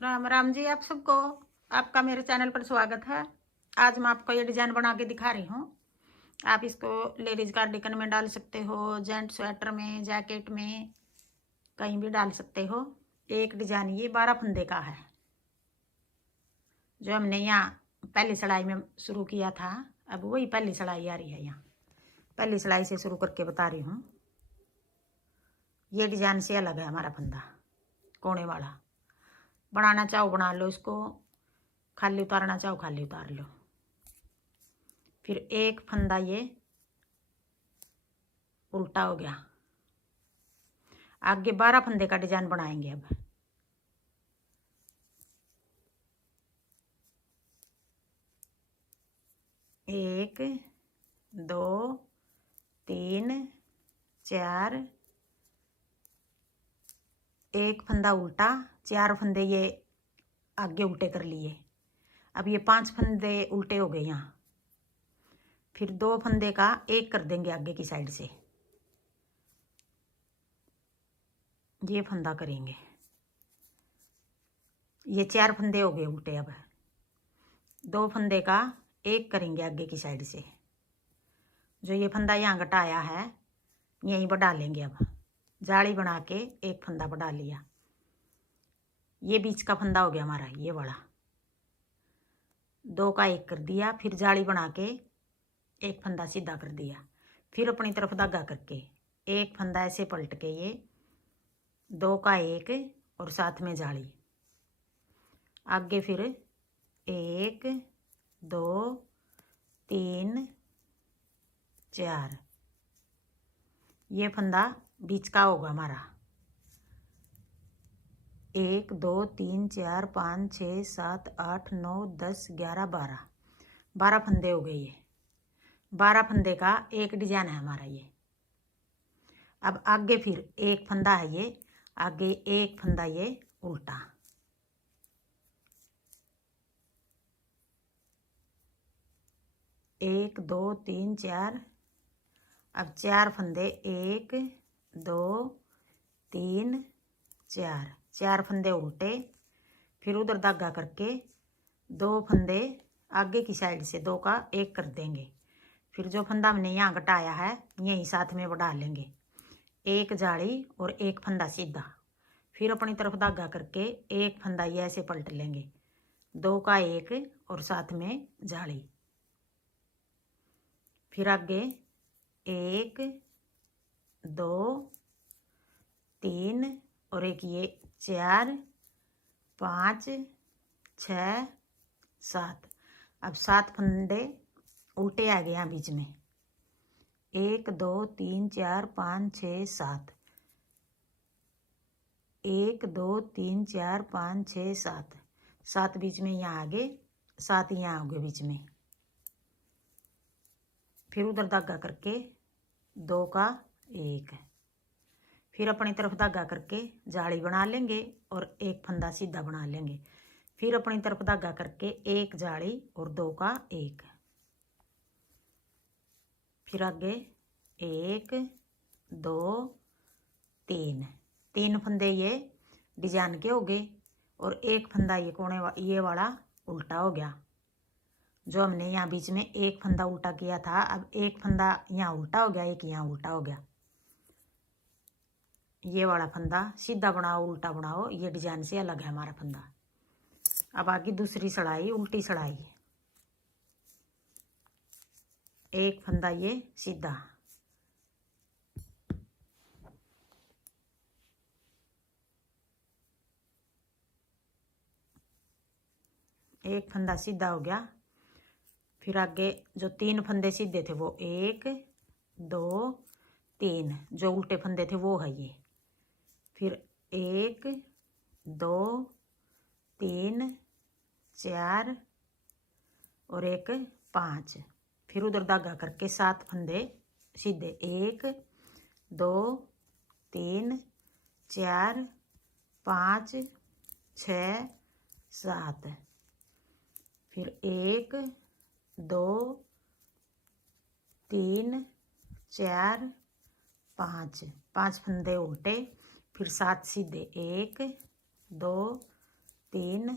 राम राम जी आप सबको। आपका मेरे चैनल पर स्वागत है। आज मैं आपको ये डिज़ाइन बना के दिखा रही हूँ। आप इसको लेडीज़ कार्डिगन में डाल सकते हो, जेंट स्वेटर में, जैकेट में, कहीं भी डाल सकते हो। एक डिज़ाइन ये 12 फंदे का है जो हमने यहाँ पहली सिलाई में शुरू किया था। अब वही पहली सिलाई आ रही है। यहाँ पहली सिलाई से शुरू करके बता रही हूँ। ये डिज़ाइन से अलग है हमारा फंदा, कोने वाला। बनाना चाहो बना लो इसको, खाली उतारना चाहो खाली उतार लो। फिर एक फंदा ये उल्टा हो गया। आगे 12 फंदे का डिजाइन बनाएंगे। अब 1 2 3 4, एक फंदा उल्टा, 4 फंदे ये आगे उल्टे कर लिए। अब ये 5 फंदे उल्टे हो गए यहाँ। फिर 2 फंदे का एक कर देंगे आगे की साइड से, ये फंदा करेंगे। ये 4 फंदे हो गए उल्टे। अब 2 फंदे का एक करेंगे आगे की साइड से। जो ये फंदा यहाँ घटाया है यहीं बढ़ा लेंगे। अब जाली बना के एक फंदा बढ़ा लिया। ये बीच का फंदा हो गया हमारा, ये वाला। 2 का एक कर दिया। फिर जाली बना के एक फंदा सीधा कर दिया। फिर अपनी तरफ धागा करके एक फंदा ऐसे पलट के ये 2 का एक और साथ में जाली। आगे फिर 1 2 3 4, ये फंदा बीच का होगा हमारा। 1 2 3 4 5 6 7 8 9 10 11 12 फंदे हो गए। ये 12 फंदे का एक डिजाइन है हमारा ये। अब आगे फिर एक फंदा है ये, आगे एक फंदा ये उल्टा। एक 2 3 4, अब 4 फंदे 1 2 3 4, 4 फंदे उल्टे। फिर उधर धागा करके 2 फंदे आगे की साइड से 2 का एक कर देंगे। फिर जो फंदा हमने यहाँ घटाया है यहीं साथ में बढ़ा लेंगे। एक जाली और एक फंदा सीधा। फिर अपनी तरफ धागा करके एक फंदा ये ऐसे पलट लेंगे। 2 का एक और साथ में जाली। फिर आगे 1 2 3 और एक ये 4 5 6 7। अब 7 फंदे उल्टे आ गए यहाँ बीच में। 1 2 3 4 5 6 7, 1 2 3 4 5 6 7, 7 बीच में यहाँ आगे, 7 यहाँ हो गए बीच में। फिर उधर धागा करके 2 का एक। फिर अपनी तरफ धागा करके जाली बना लेंगे और एक फंदा सीधा बना लेंगे। फिर अपनी तरफ धागा करके एक जाली और 2 का एक। फिर आगे 1 2 3, 3 फंदे ये डिजाइन के हो गए और एक फंदा ये कोने ये वाला उल्टा हो गया। जो हमने यहाँ बीच में एक फंदा उल्टा किया था, अब एक फंदा यहाँ उल्टा हो गया, एक यहाँ उल्टा हो गया। ये वाला फंदा सीधा बनाओ उल्टा बनाओ, ये डिजाइन से अलग है हमारा फंदा। अब आगे दूसरी सिलाई, उल्टी सिलाई। एक फंदा ये सीधा, एक फंदा सीधा हो गया। फिर आगे जो 3 फंदे सीधे थे वो 1 2 3, जो उल्टे फंदे थे वो है ये। फिर 1 2 3 4 और एक 5। फिर उधर धागा करके 7 फंदे सीधे, 1 2 3 4 5 6 7। फिर 1 2 3 4 5, 5 फंदे उल्टे। फिर 7 सीधे, 1 2 3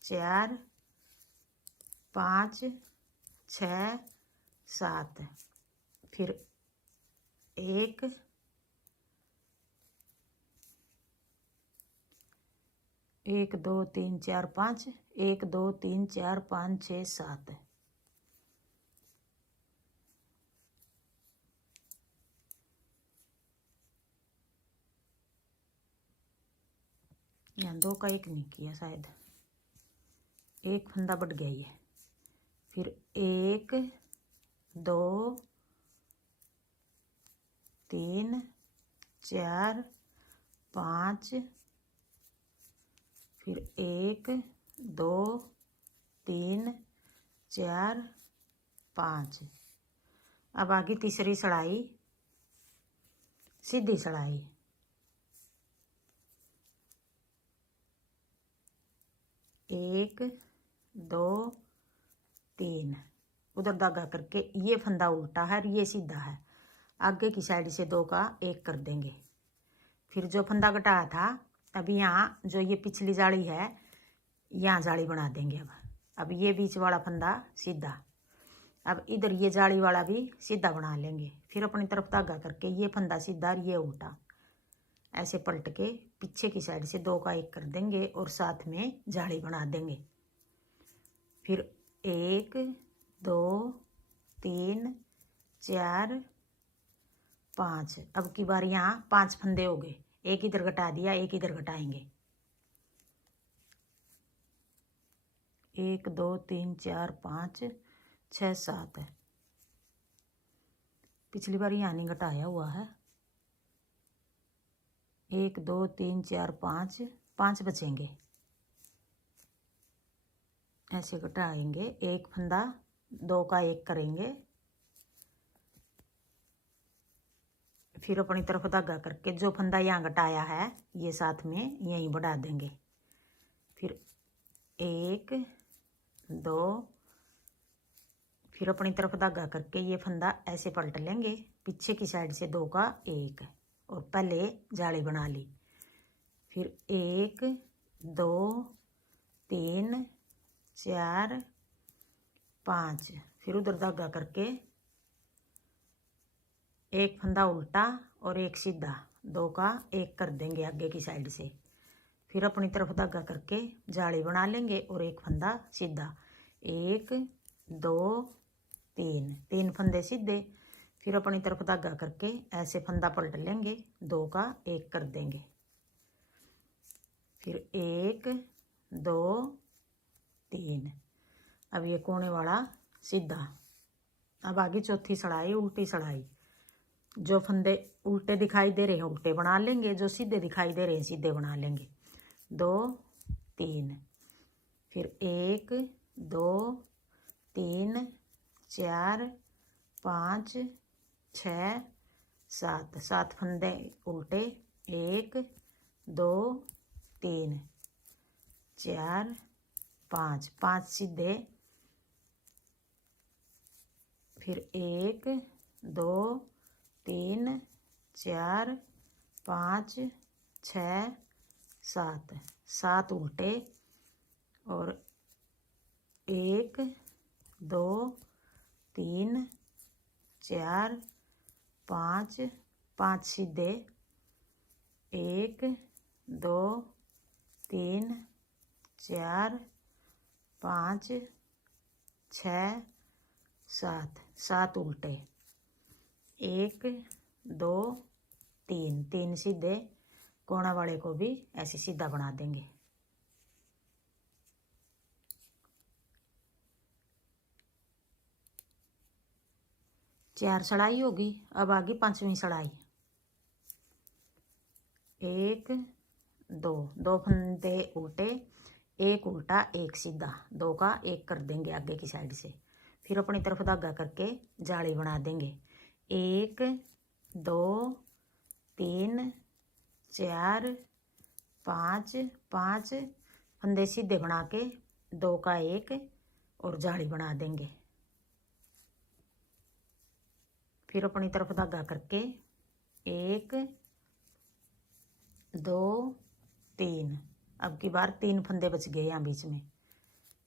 4 5 6 7, फिर 1 1 2 3 4 5, 1 2 3 4 5 6 7, यहाँ 2 का 1 नहीं किया शायद, एक फंदा बढ़ गया ये। फिर 1 2 3 4 5, फिर 1 2 3 4 5। अब आगे तीसरी सड़ाई सीधी सड़ाई, 1 2 3, उधर धागा करके ये फंदा उल्टा है और ये सीधा है, आगे की साइड से 2 का 1 कर देंगे। फिर जो फंदा घटाया था अभी यहाँ जो ये पिछली जाली है यहाँ जाली बना देंगे। अब ये बीच वाला फंदा सीधा, अब इधर ये जाली वाला भी सीधा बना लेंगे। फिर अपनी तरफ धागा करके ये फंदा सीधा और ये उल्टा, ऐसे पलट के पीछे की साइड से 2 का 1 कर देंगे और साथ में जाली बना देंगे। फिर 1 2 3 4 5, अब की बार यहाँ 5 फंदे हो गए, एक इधर घटा दिया, एक इधर घटाएंगे। 1 2 3 4 5 6 7, पिछली बार यहाँ नहीं घटाया हुआ है। 1 2 3 4 5, 5 बचेंगे, ऐसे घटाएंगे, एक फंदा 2 का 1 करेंगे। फिर अपनी तरफ धागा करके जो फंदा यहाँ घटाया है ये साथ में यहीं बढ़ा देंगे। फिर 1 2, फिर अपनी तरफ धागा करके ये फंदा ऐसे पलट लेंगे, पीछे की साइड से 2 का 1 और पहले जाली बना ली। फिर 1 2 3 4 5, फिर उधर धागा करके एक फंदा उल्टा और एक सीधा, 2 का 1 कर देंगे आगे की साइड से। फिर अपनी तरफ धागा करके जाली बना लेंगे और एक फंदा सीधा, 1 2 3, 3 फंदे सीधे। फिर अपनी तरफ धागा करके ऐसे फंदा पलट लेंगे, 2 का 1 कर देंगे। फिर 1 2 3, अब ये कोने वाला सीधा। अब आगे चौथी सड़ाई उल्टी सड़ाई, जो फंदे उल्टे दिखाई दे रहे हैं उल्टे बना लेंगे, जो सीधे दिखाई दे रहे हैं सीधे बना लेंगे। 2 3, फिर 1 2 3 4 5 6 7, 7 फंदे उल्टे, 1 2 3 4 5, 5 सीधे। फिर 1 2 3 4 5 6 7, 7 उल्टे और 1 2 3 4 5, 5 सीधे। 1 2 3 4 5 6 7, 7 उल्टे, 1 2 3, 3 सीधे। कोना वाले को भी ऐसे सीधा बना देंगे। चार सड़ाई होगी। अब आगे पांचवी सड़ाई, 1 2, 2 फंदे उल्टे, एक उल्टा एक सीधा, 2 का 1 कर देंगे आगे की साइड से। फिर अपनी तरफ धागा करके जाली बना देंगे। 1 2 3 4 5, 5 फंदे सीधे बना के 2 का 1 और जाली बना देंगे। फिर अपनी तरफ धागा करके 1 2 3, अब की बार 3 फंदे बच गए यहाँ बीच में,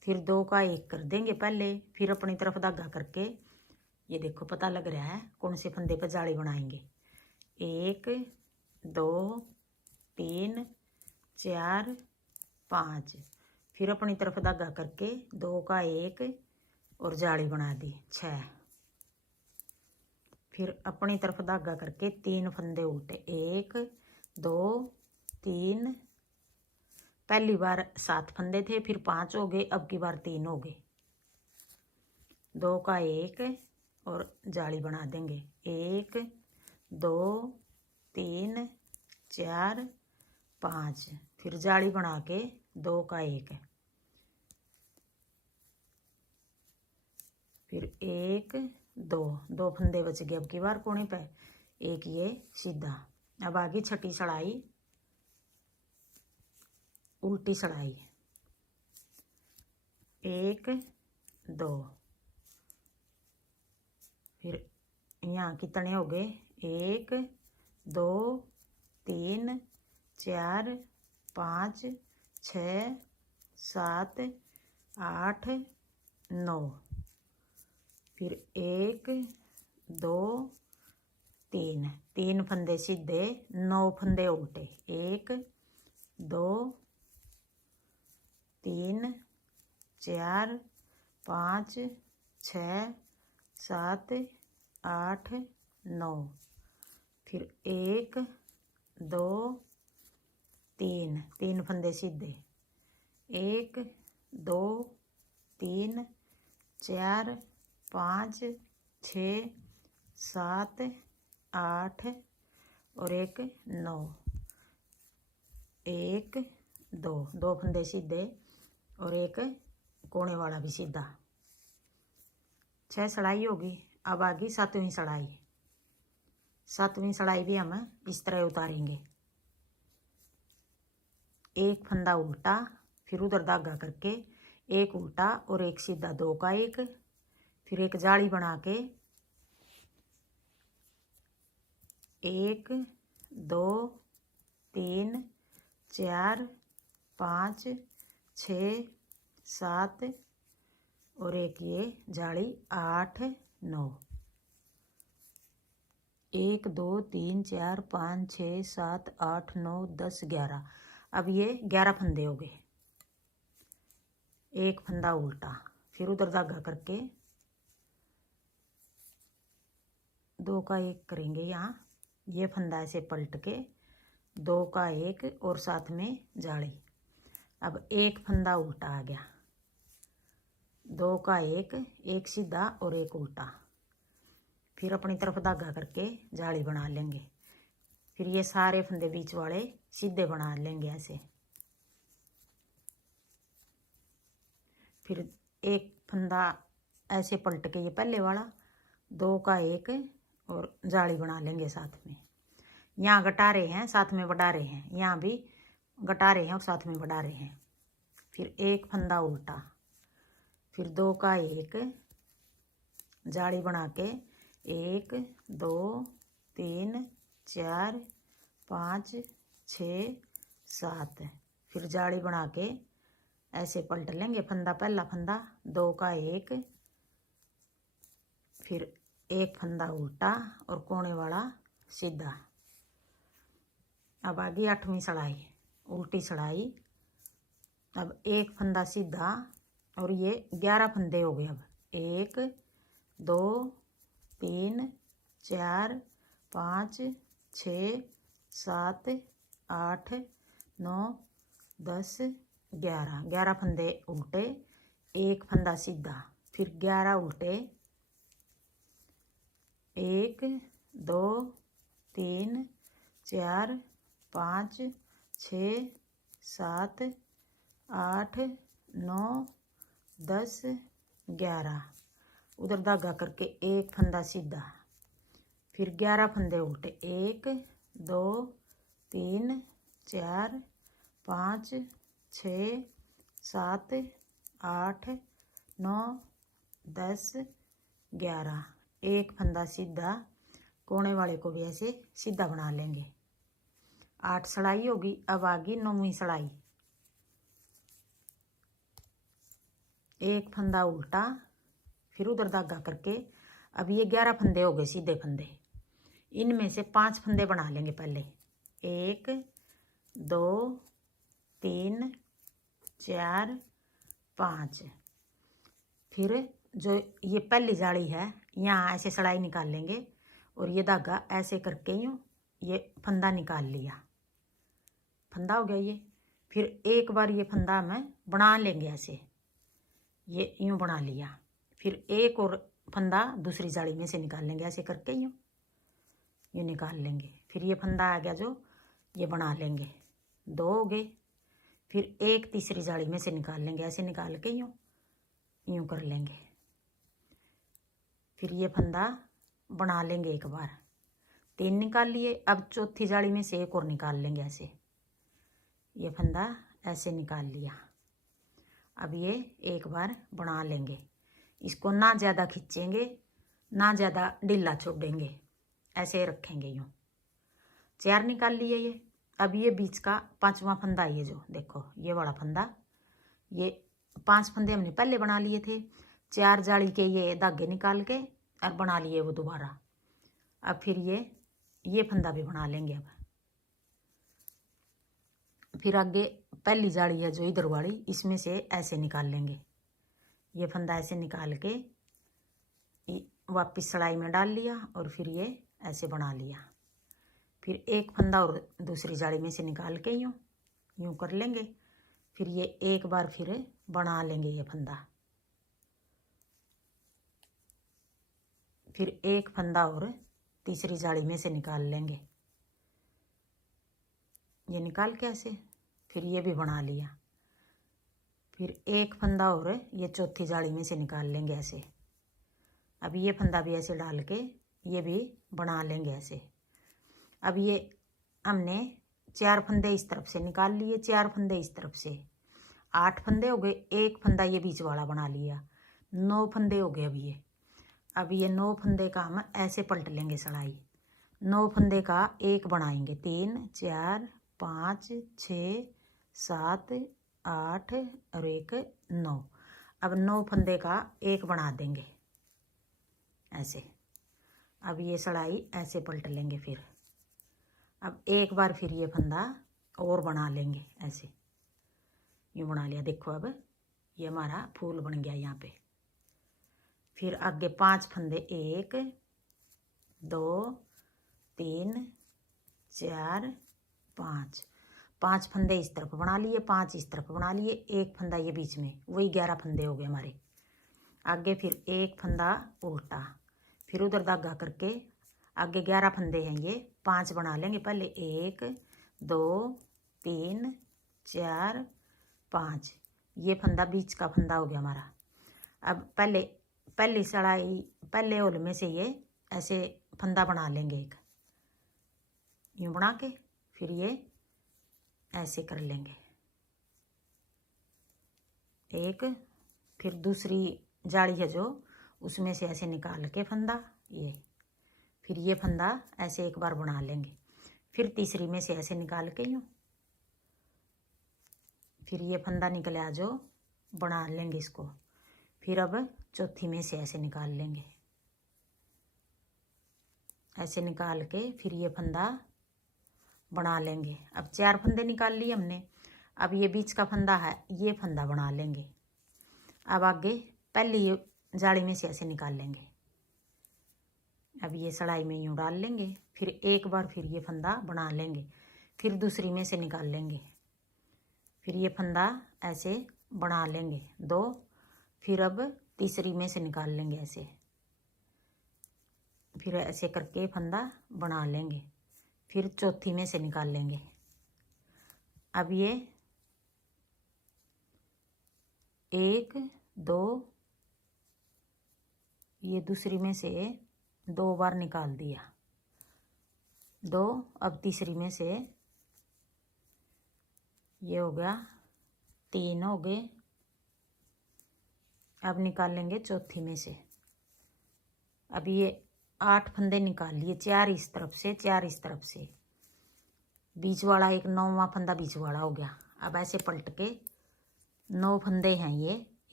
फिर 2 का 1 कर देंगे पहले, फिर अपनी तरफ धागा करके ये देखो पता लग रहा है कौन से फंदे पर जाली बनाएंगे। 1 2 3 4 5, फिर अपनी तरफ धागा करके 2 का 1 और जाली बना दी 6, फिर अपनी तरफ धागा करके 3 फंदे उल्टे 1 2 3, पहली बार 7 फंदे थे, फिर 5 हो गए, अब की बार 3 हो गए। 2 का 1 और जाली बना देंगे 1 2 3 4 5, फिर जाली बना के 2 का 1, फिर 1 2 फंदे बच गए अब की बार कोने पे, एक ये सीधा। अब आगे छठी सड़ाई उल्टी सड़ाई 1 2, फिर यहाँ कितने हो गए 1 2 3 4 5 6 7 8 9, फिर 1 2 3 फंदे सीधे 9 फंदे उल्टे 1 2 3 4 5 6 7 8 9, फिर 1 2 3 फंदे सीधे 1 2 3 4 5 6 7 8 और 1 9, 1 2 फंदे सीधे और एक कोने वाला भी सीधा। 6 सड़ाई होगी। अब आगे 7वीं सड़ाई। 7वीं सड़ाई भी हम इस तरह उतारेंगे, एक फंदा उल्टा, फिर उधर धागा करके एक उल्टा और एक सीधा 2 का 1, फिर एक जाली बना के 1 2 3 4 5 6 7 और एक ये जाली 8 9, 1 2 3 4 5 6 7 8 9 10 11। अब ये 11 फंदे हो गए। एक फंदा उल्टा, फिर उधर धागा करके 2 का 1 करेंगे यहाँ, ये फंदा ऐसे पलट के 2 का 1 और साथ में जाली। अब एक फंदा उल्टा आ गया, 2 का 1, एक सीधा और एक उल्टा, फिर अपनी तरफ धागा करके जाली बना लेंगे। फिर ये सारे फंदे बीच वाले सीधे बना लेंगे ऐसे। फिर एक फंदा ऐसे पलट के ये पहले वाला 2 का 1 और जाली बना लेंगे साथ में। यहाँ गटारे हैं साथ में बढ़ा रहे हैं, यहाँ भी गटारे हैं और साथ में बढ़ा रहे हैं। फिर एक फंदा उल्टा, फिर 2 का 1 जाली बना के 1 2 3 4 5 6 7, फिर जाली बना के ऐसे पलट लेंगे। फंदा पहला फंदा 2 का 1, फिर एक फंदा उल्टा और कोने वाला सीधा। अब आगे 8वीं सड़ाई, उल्टी सड़ाई। अब एक फंदा सीधा और ये 11 फंदे हो गए। अब 1 2 3 4 5 6 7 8 9 10 11 फंदे उल्टे, एक फंदा सीधा, फिर 11 उल्टे, 1 2 3 4 5 6 7 8 9 10 11, उधर धागा करके एक फंदा सीधा, फिर 11 फंदे उल्टे, 1 2 3 4 5 6 7 8 9 10 11, एक फंदा सीधा, कोने वाले को भी ऐसे सीधा बना लेंगे। 8 सड़ाई होगी। अब आगे 9वीं सड़ाई। एक फंदा उल्टा, फिर उधर धागा करके। अब ये 11 फंदे हो गए सीधे फंदे। इनमें से 5 फंदे बना लेंगे पहले। 1 2 3 4 5। फिर जो ये पहली जाली है यहाँ ऐसे सलाई निकाल लेंगे और ये धागा ऐसे करके यूँ ये फंदा निकाल लिया। फंदा हो गया ये। फिर एक बार ये फंदा हमें बना लेंगे ऐसे, ये यूँ बना लिया। फिर एक और फंदा दूसरी जाली में से निकाल लेंगे ऐसे करके यूँ निकाल लेंगे। फिर ये फंदा आ गया जो ये बना लेंगे, 2 हो गए। फिर एक तीसरी जाली में से निकाल लेंगे ऐसे निकाल के यूँ कर लेंगे। फिर ये फंदा बना लेंगे एक बार, 3 निकाल लिए। अब चौथी जाली में से एक और निकाल लेंगे ऐसे, ये फंदा ऐसे निकाल लिया। अब ये एक बार बना लेंगे, इसको ना ज़्यादा खींचेंगे ना ज़्यादा ढीला छोड़ेंगे, ऐसे रखेंगे यूँ। 4 निकाल लिए ये। अब ये बीच का 5वां फंदा, ये जो देखो ये वाला फंदा, ये 5 फंदे हमने पहले बना लिए थे। 4 जाली के ये धागे निकाल के और बना लिए वो दोबारा। अब फिर ये फंदा भी बना लेंगे। अब फिर आगे पहली जाली है जो इधर वाली, इसमें से ऐसे निकाल लेंगे। ये फंदा ऐसे निकाल के वापस सलाई में डाल लिया और फिर ये ऐसे बना लिया। फिर एक फंदा और दूसरी जाली में से निकाल के यूँ कर लेंगे। फिर ये एक बार फिर बना लेंगे ये फंदा। फिर एक फंदा और तीसरी जाली में से निकाल लेंगे, ये निकाल के ऐसे। फिर ये भी बना लिया। फिर एक फंदा और ये चौथी जाली में से निकाल लेंगे ऐसे। अब ये फंदा भी ऐसे डाल के ये भी बना लेंगे ऐसे। अब ये हमने 4 फंदे इस तरफ से निकाल लिए, 4 फंदे इस तरफ से, 8 फंदे हो गए। एक फंदा ये बीच वाला बना लिया, 9 फंदे हो गए। अब ये 9 फंदे का हम ऐसे पलट लेंगे सलाई। 9 फंदे का एक बनाएंगे, 3 4 5 6 7 8 और एक 9। अब 9 फंदे का एक बना देंगे ऐसे। अब ये सलाई ऐसे पलट लेंगे। फिर अब एक बार फिर ये फंदा और बना लेंगे ऐसे, यूँ बना लिया। देखो अब ये हमारा फूल बन गया यहाँ पे। फिर आगे 5 फंदे, 1 2 3 4 5। 5 फंदे इस तरफ बना लिए, 5 इस तरफ बना लिए, एक फंदा ये बीच में, वही 11 फंदे हो गए हमारे। आगे फिर एक फंदा उल्टा, फिर उधर धागा करके आगे 11 फंदे हैं, ये 5 बना लेंगे पहले। 1 2 3 4 5। ये फंदा बीच का फंदा हो गया हमारा। अब पहली सलाई पहले होल में से ये ऐसे फंदा बना लेंगे एक, यूँ बना के फिर ये ऐसे कर लेंगे एक। फिर दूसरी जाली है जो उसमें से ऐसे निकाल के फंदा ये, फिर ये फंदा ऐसे एक बार बना लेंगे। फिर तीसरी में से ऐसे निकाल के यूँ, फिर ये फंदा निकला जो बना लेंगे इसको। फिर अब चौथी में से ऐसे निकाल लेंगे, ऐसे निकाल के फिर ये फंदा बना लेंगे। अब 4 फंदे निकाल लिए हमने। अब ये बीच का फंदा है, ये फंदा बना लेंगे। अब आगे पहली जाली में से ऐसे निकाल लेंगे। अब ये सलाई में यूँ डाल लेंगे। फिर एक बार फिर ये फंदा बना लेंगे, फिर दूसरी में से निकाल लेंगे। फिर ये फंदा ऐसे बना लेंगे 2। फिर अब तीसरी में से निकाल लेंगे ऐसे, फिर ऐसे करके फंदा बना लेंगे। फिर चौथी में से निकाल लेंगे। अब ये 1 2, ये दूसरी में से 2 बार निकाल दिया 2। अब तीसरी में से ये हो गया 3 हो गए। अब निकाल लेंगे चौथी में से। अब ये 8 फंदे निकाल लिए, 4 इस तरफ से 4 इस तरफ से, बीच वाला एक 9वां फंदा बीच वाला हो गया। अब ऐसे पलट के 9 फंदे हैं ये,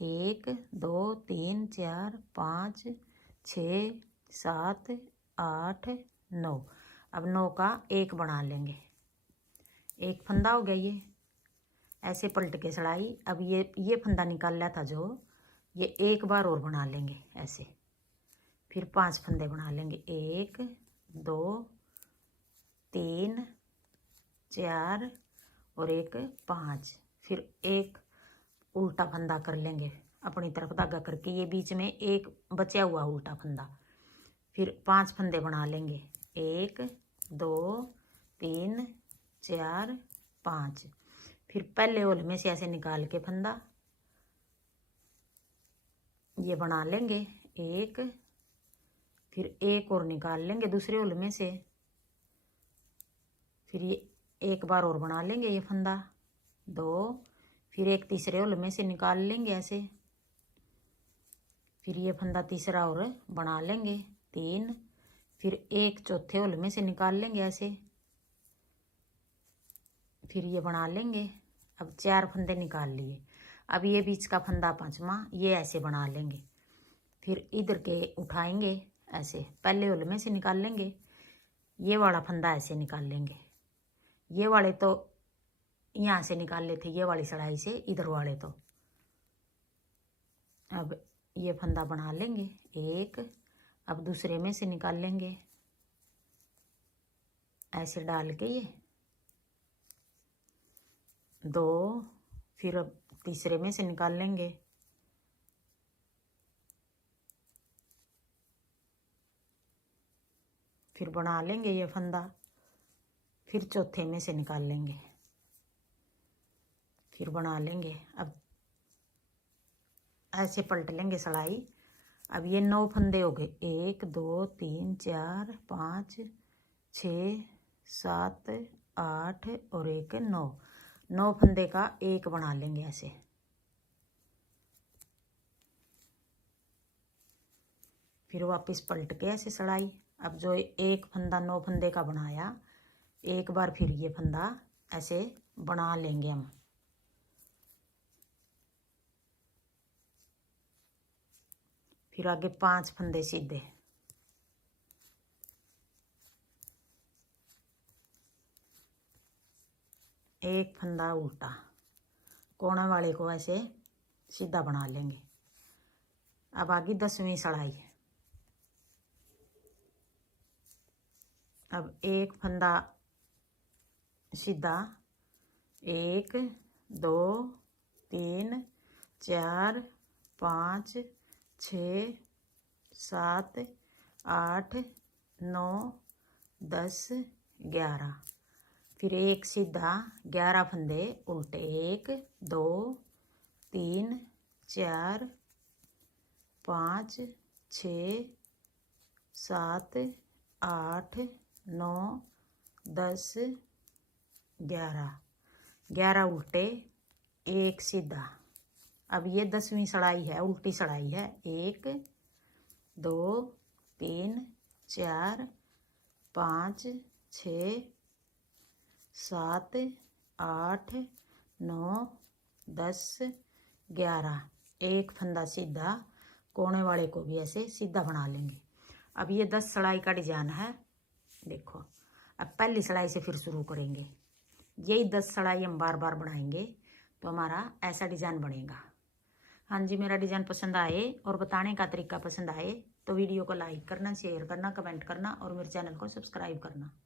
1 2 3 4 5 6 7 8 9। अब 9 का एक बना लेंगे। एक फंदा हो गया ये। ऐसे पलट के सिलाई। अब ये फंदा निकाल लिया था जो, ये एक बार और बना लेंगे ऐसे। फिर 5 फंदे बना लेंगे। 1 2 3 4 और एक 5। फिर एक उल्टा फंदा कर लेंगे अपनी तरफ धागा करके, ये बीच में एक बचा हुआ उल्टा फंदा। फिर 5 फंदे बना लेंगे। 1 2 3 4 5। फिर पहले होल में से ऐसे निकाल के फंदा ये बना लेंगे एक। फिर एक और निकाल लेंगे दूसरे होल में से। फिर ये एक बार और बना लेंगे ये फंदा 2। फिर एक तीसरे होल में से निकाल लेंगे ऐसे। फिर ये फंदा तीसरा और बना लेंगे 3। फिर एक चौथे होल में से निकाल लेंगे ऐसे। फिर ये बना लेंगे। अब 4 फंदे निकाल लिए। अब ये बीच का फंदा 5वां ये ऐसे बना लेंगे। फिर इधर के उठाएंगे ऐसे, पहले होल में से निकाल लेंगे। ये वाला फंदा ऐसे निकाल लेंगे। ये वाले तो यहाँ से निकाल लेते, ये वाली सिलाई से, इधर वाले तो। अब ये फंदा बना लेंगे एक। अब दूसरे में से निकाल लेंगे ऐसे डाल के ये 2। फिर अब तीसरे में से निकाल लेंगे। फिर बना लेंगे ये फंदा। फिर चौथे में से निकाल लेंगे। फिर बना लेंगे। अब ऐसे पलट लेंगे सिलाई। अब ये 9 फंदे हो गए। 1 2 3 4 5 6 7 8 और एक 9। 9 फंदे का एक बना लेंगे ऐसे। फिर वापस पलट के ऐसे सिलाई। अब जो एक फंदा 9 फंदे का बनाया, एक बार फिर ये फंदा ऐसे बना लेंगे हम। फिर आगे 5 फंदे सीधे। एक फंदा उल्टा, कोने वाले को ऐसे सीधा बना लेंगे। अब आगे 10वीं सिलाई। अब एक फंदा सीधा। 1 2 3 4 5 6 7 8 9 10 11। फिर एक सीधा 11 फंदे उल्टे। 1 2 3 4 5 6 7 8 9 10 11। 11 उल्टे एक सीधा। अब ये 10वीं सिलाई है, उल्टी सिलाई है। 1 2 3 4 5 6 7 8 9 10 11। एक फंदा सीधा, कोने वाले को भी ऐसे सीधा बना लेंगे। अब ये 10 सिलाई का डिजाइन है। देखो, अब पहली सिलाई से फिर शुरू करेंगे। यही 10 सिलाई हम बार बार बनाएंगे तो हमारा ऐसा डिजाइन बनेगा। हाँ जी, मेरा डिजाइन पसंद आए और बताने का तरीका पसंद आए तो वीडियो को लाइक करना, शेयर करना, कमेंट करना और मेरे चैनल को सब्सक्राइब करना।